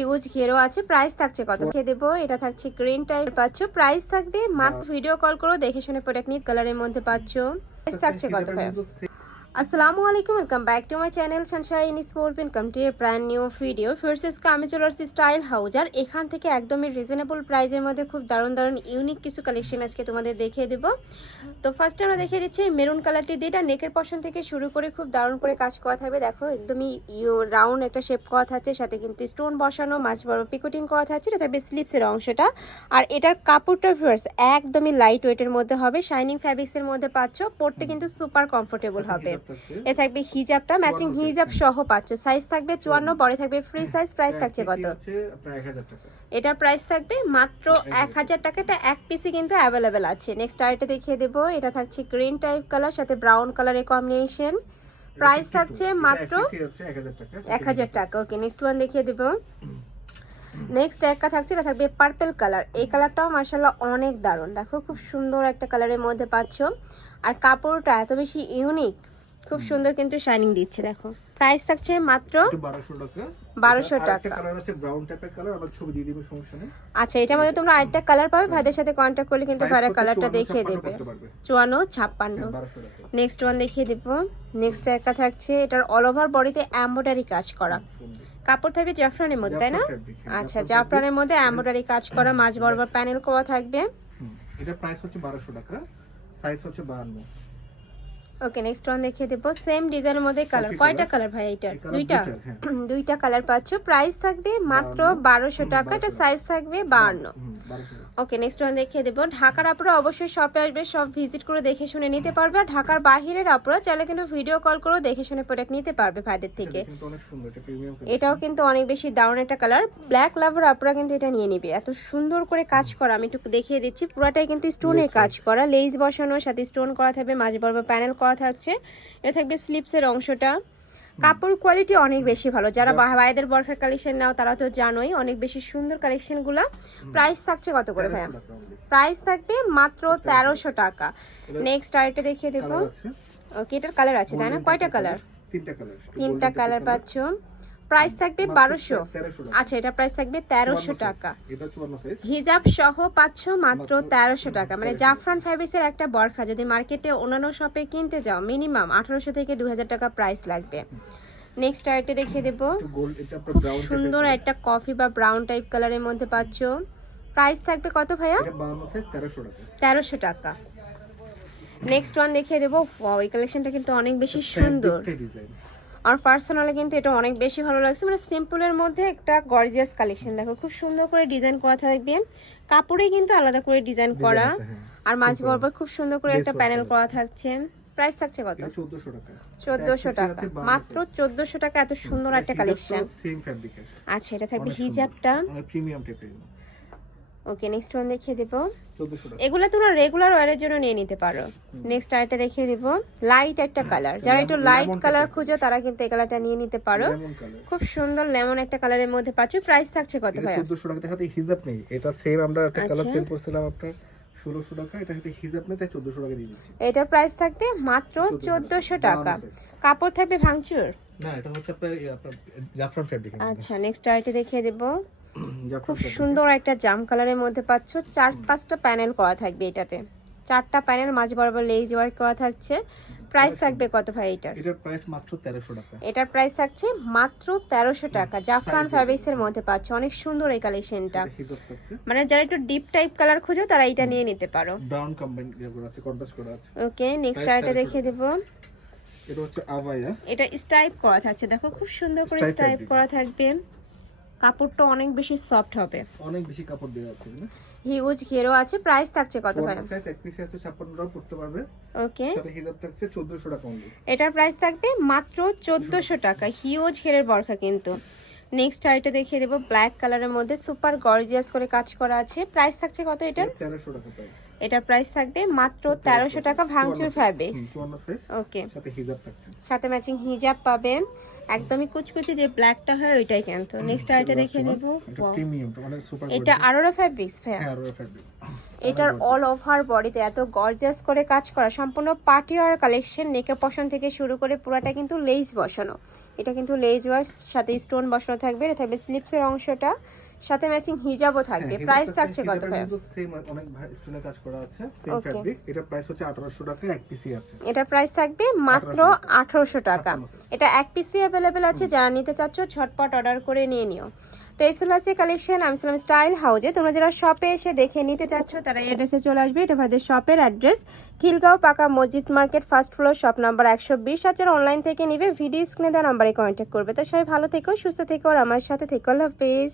Huge ঘেরও আছে, price থাকছে কত খেয়ে দেবো। এটা থাকছে গ্রিন টাইপ পাচ্ছ, প্রাইস থাকবে মাত্র ভিডিও কল করো দেখে শুনে প্রোডাক্ট নিয়ে কালারের মধ্যে পাচ্ছ। প্রাইস থাকছে কত ভাই? আসসালামু আলাইকুম, welcome back to my channel Sunshine sport. Welcome to A brand new video. First আমি চলে আসছি স্টাইল হাউস, আর এখান থেকে একদমই রিজনেবল প্রাইসের মধ্যে খুব দারুণ দারুণ ইউনিক কিছু কালেকশন আজকে তোমাদের দেখিয়ে দেবো। তো ফার্স্টে আমরা দেখিয়ে দিচ্ছি মেরুন কালারটি দিয়ে, এটা নেকের পশন থেকে শুরু করে খুব দারুণ করে কাজ করা থাকবে। দেখো একদমই রাউন্ড একটা শেপ করা থাকছে, সাথে কিন্তু স্টোন বসানো, মাছ বড় পিকোটিং করা থাকছে। এটা থাকবে স্লিপসের অংশটা, আর এটার কাপড়টা ফার্স্ট একদমই লাইট ওয়েটের মধ্যে হবে, শাইনিং ফ্যাব্রিক্সের মধ্যে পাচ্ছ, পরতে কিন্তু সুপার কমফোর্টেবল হবে। এ থাকবে হিজাবটা, ম্যাচিং হিজাব সহ পাচ্ছ। সাইজ থাকবে 54, বড় থাকবে ফ্রি সাইজ। প্রাইস থাকছে কত? এটার প্রাইস থাকবে মাত্র 1000 টাকা। এটা এক পিসই কিন্তু অ্যাভেলেবেল আছে। নেক্সট আইটা দেখিয়ে দেবো, এটা থাকছে গ্রিন টাইপ কালার সাথে ব্রাউন কালারের কম্বিনেশন। প্রাইস থাকছে মাত্র 1000 টাকা। ওকে, নেক্সট ওয়ান দেখিয়ে দেবো। নেক্সট একটা থাকছে, এটা থাকবে পার্পল কালার। এই কালারটাও মাশাআল্লাহ অনেক দারুণ, দেখো খুব সুন্দর একটা কালারের মধ্যে পাচ্ছ, আর কাপড়টা এত বেশি ইউনিক, খুব সুন্দর কিন্তু শাইনিং দিচ্ছে। দেখো প্রাইস থাকছে মাত্র 1200 টাকা। কালার আছে ব্রাউন টাইপের কালার, আমরা ছবি দিয়ে দিব, সমস্যা নেই। আচ্ছা, এটার মধ্যে তোমরা আরেকটা কালার পাবে, ভাইদের সাথে কন্টাক্ট করলে কিন্তু ভাইরা কালারটা দেখিয়ে দেবে। 54, 56। নেক্সট ওয়ান দেখিয়ে দেব। নেক্সট একটা থাকছে, এটার অল ওভার বডিতে এমব্রয়ডারি কাজ করা, কাপড় থাকবে জাফরানের মধ্যে, তাই না? আচ্ছা, জাফরানের মধ্যে এমব্রয়ডারি কাজ করা, মাঝ বরাবর প্যানেল করা থাকবে। এটা প্রাইস হচ্ছে 1200 টাকা, সাইজ হচ্ছে 52। ওকে, নেক্সট ওয়ান দেখিয়ে দেবো। সেম ডিজাইনের মধ্যে কালার, কয়টা কালার ভাই? এটা দুইটা কালার পাচ্ছ। প্রাইস থাকবে মাত্র 1200 টাকা। এটা সাইজ থাকবে 52। ওকে, নেক্সট ওয়ান দেখিয়ে দেবো। ঢাকার আপুরা অবশ্যই শপে আসবে, সব ভিজিট করে দেখে শুনে নিতে পারবে। আর ঢাকার বাহিরের আপুরা চাইলে কিন্তু ভিডিও কল করে দেখে শুনে প্রোডাক্ট নিতে পারবে ভাইদের থেকে। এটাও কিন্তু অনেক বেশি দারুণ একটা কালার, ব্ল্যাক লাভার আপুরা কিন্তু এটা নিয়ে নিবে। এত সুন্দর করে কাজ করা, আমি একটু দেখিয়ে দিচ্ছি। পুরাটাই কিন্তু স্টোনের কাজ করা, লেস বসানো, সাথে স্টোন করা থাকবে, মাঝ বরাবর প্যানেল করা থাকছে। এটা থাকবে স্লিপসের অংশটা। কাপড় কোয়ালিটি অনেক বেশি ভালো, যারা ভাইদের বরখার কালেকশন নাও তারা তো জানোই, অনেক বেশি সুন্দর কালেকশন গুলা। প্রাইস থাকছে কত করে ভাইয়া? প্রাইস থাকবে মাত্র 1300 টাকা। নেক্সট আইটা দেখিয়ে দেবো। ওকে, এটার কালার আছে তাই না? কয়টা কালার? তিনটা কালার পাচ্ছ। প্রাইস থাকবে 1200। আচ্ছা, এটা প্রাইস থাকবে 1300 টাকা। হিজাব সহ পাচ্ছ মাত্র 1300 টাকা। মানে জাফরান ফ্যাব্রিক্সের একটা বরখা যদি মার্কেটে অন্যান্য শপে কিনতে যাও মিনিমাম 1800 থেকে 2000 টাকা প্রাইস লাগবে। নেক্সট আইটে দেখিয়ে দেবো, খুব সুন্দর একটা কফি বা ব্রাউন টাইপ কালারের মধ্যে পাচ্ছ। প্রাইস থাকবে কত ভাইয়া? 1300 টাকা। নেক্সট ওয়ান দেখিয়ে দেবো। এই কালেকশনটা কিন্তু অনেক বেশি সুন্দর, আর পার্সোনালি কিন্তু এটা অনেক বেশি ভালো লাগছে। মানে সিম্পলের মধ্যে একটা গর্জিয়াস কালেকশন, দেখো খুব সুন্দর করে ডিজাইন করা থাকবে, কাপড়ে কিন্তু আলাদা করে ডিজাইন করা, আর মাঝ বরাবর খুব সুন্দর করে একটা প্যানেল করা থাকছে। প্রাইস থাকছে কত? 1400 টাকা। মাত্র 1400 টাকা, এত সুন্দর একটা কালেকশন। আচ্ছা, এটা থাকবে হিজাবটা, প্রিমিয়াম টাইপের। ওকে, নেক্সট ওয়ান দেখিয়ে দেব। এগুলো তোমরা রেগুলার ওয়্যারের জন্য নিয়ে নিতে পারো। নেক্সট আরেকটা দেখিয়ে দেব, লাইট একটা কালার, যারা একটু লাইট কালার খুঁজো তারা কিন্তু এই কালারটা নিয়ে নিতে পারো। খুব সুন্দর লেমন একটা কালারের মধ্যে পাচ্ছ। প্রাইস থাকছে কত ভাই? 1400 টাকা। সাথে হিজাব নেই, এটা সেম আমরা একটা কালার সেল করছিলাম আপনার 1600 টাকা, এটা সাথে হিজাব নেই, তাই 1400 টাকা দিয়ে দিচ্ছি। এটার প্রাইস থাকবে মাত্র 1400 টাকা। কাপড় থাকবে ভাঙচুর না, এটা হচ্ছে আপনার জাফরান ফ্যাব্রিক। আচ্ছা, নেক্সট আরেকটা দেখিয়ে দেব। খুব সুন্দর একটা জাম কালারের মধ্যে পাচ্ছ, 4-5টা প্যানেল করা থাকবে। এটাতে 4টা প্যানেল, মাঝ বরাবর লেজ ওয়ার্ক করা থাকছে। প্রাইস থাকবে কত ভাই এটার? এটার প্রাইস মাত্র 1300 টাকা। এটার প্রাইস থাকছে মাত্র 1300 টাকা। জাফরান ফ্যাব্রিক্সের মধ্যে পাচ্ছ, অনেক সুন্দর এই কালেকশনটা। মানে যারা একটু ডিপ টাইপ কালার খুঁজো তারা এটা নিয়ে নিতে পারো। ব্রাউন কম্বাইন করা আছে, কন্ট্রাস্ট করা আছে। ওকে, নেক্সট আইটা দেখিয়ে দেব। এটা হচ্ছে আবায়া, এটা স্টাইপ করা থাকছে, দেখো খুব সুন্দর করে স্টাইপ করা থাকবে। কাপড়টা অনেক বেশি সফট হবে, অনেক বেশি কাপড় দেওয়া আছে না, হিউজ ঘেরও আছে। প্রাইস থাকছে কত ভাই? সাইজ এক পিস আছে 56 টাকা পড়তে পারবে। ওকে, সাথে হিজাব থাকছে 1400 টাকা অনলি। এটার প্রাইস থাকবে মাত্র 1400 টাকা। হিউজ ঘেরের বরখা কিন্তু। নেক্সট আইটা দেখিয়ে দেব, ব্ল্যাক কালারের মধ্যে সুপার গর্জিয়াস করে কাজ করা আছে। প্রাইস থাকছে কত এটার? 1300 টাকা প্রাইস। এটার প্রাইস থাকবে মাত্র 1300 টাকা। ভাঙচুর ফ্যাব্রিক্স। ওকে, সাথে হিজাব থাকছে, সাথে ম্যাচিং হিজাব পাবেন। একদমই কুচকুচে যে ব্ল্যাকটা হয় ওইটাই কিন্তু। নেক্সট আইটা দেখে নেব। এটা আরোরা ফ্যাব্রিক্স ভাইয়া? হ্যাঁ, আরোরা ফ্যাব্রিক। এটার অল ওভার বডিতে এত গর্জিয়াস করে কাজ করা, সম্পূর্ণ পার্টি ওয়্যার কালেকশন। নেকের পশন থেকে শুরু করে পুরাটা কিন্তু লেস বসানো। এটা কিন্তু লেজ ওয়াশ সাথে স্টোন বসানো থাকবে, এটা থাকবে স্লিপসের অংশটা, সাথে ম্যাচিং হিজাবও থাকবে। প্রাইস থাকছে কত ভাই? কিন্তু সেম অনেক স্টোনের কাজ করা আছে, সেম ফ্যাব্রিক। এটা প্রাইস হচ্ছে 1800 টাকা, এক পিসই আছে। এটা প্রাইস থাকবে মাত্র 1800 টাকা। এটা এক পিসই अवेलेबल আছে, যারা নিতে চাচ্ছ ঝটপট অর্ডার করে নিয়ে নিও। তো এই ছিল আজকে কালেকশন আমি ছিলাম স্টাইল হাউজে। তোমরা যারা শপে এসে দেখে নিতে চাচ্ছ তারা এই অ্যাড্রেসে চলে আসবে। এটা ভাইদের শপের অ্যাড্রেস খিলগাঁও পাকা মসজিদ market, first floor, shop number 120। আর যারা অনলাইন থেকে নিবে ভিডিও স্ক্রিনে দেওয়া নাম্বারে কন্ট্যাক্ট করবে। তো সবাই ভালো থেকো, সুস্থ থেকো, আর আমার সাথে থেকো। আল্লাহ হাফেজ।